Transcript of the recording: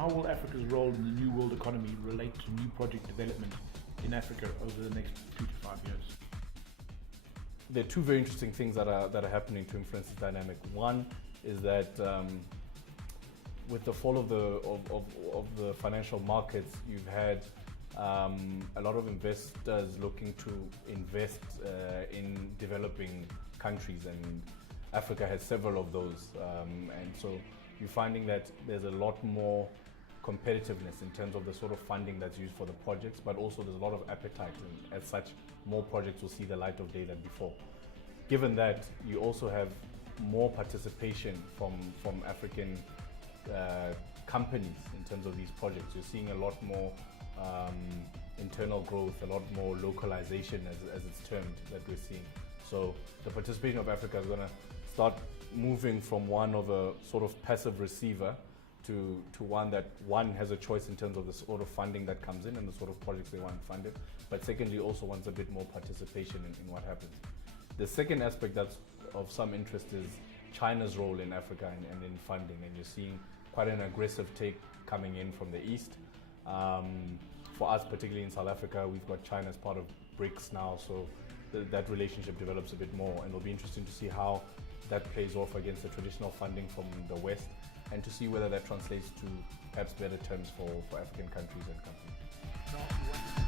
how will Africa's role in the new world economy relate to new project development in Africa over the next 2 to 5 years? There are two very interesting things that are happening to influence this dynamic. One is that with the fall of the financial markets, you've had a lot of investors looking to invest in developing countries, and Africa has several of those. And so you're finding that there's a lot more competitiveness in terms of the sort of funding that's used for the projects, but also there's a lot of appetite, and as such, more projects will see the light of day than before. Given that, you also have more participation from African companies in terms of these projects. You're seeing a lot more internal growth, a lot more localization, as it's termed, that we're seeing. So the participation of Africa is going to start moving from one of a sort of passive receiver to one that has a choice in terms of the sort of funding that comes in and the sort of projects they want funded, but secondly also wants a bit more participation in what happens. The second aspect that's of some interest is China's role in Africa and in funding, and you're seeing quite an aggressive take coming in from the East. For us, particularly in South Africa, we've got China as part of BRICS now, so that relationship develops a bit more, and it'll be interesting to see how that plays off against the traditional funding from the West, and to see whether that translates to perhaps better terms for African countries and companies.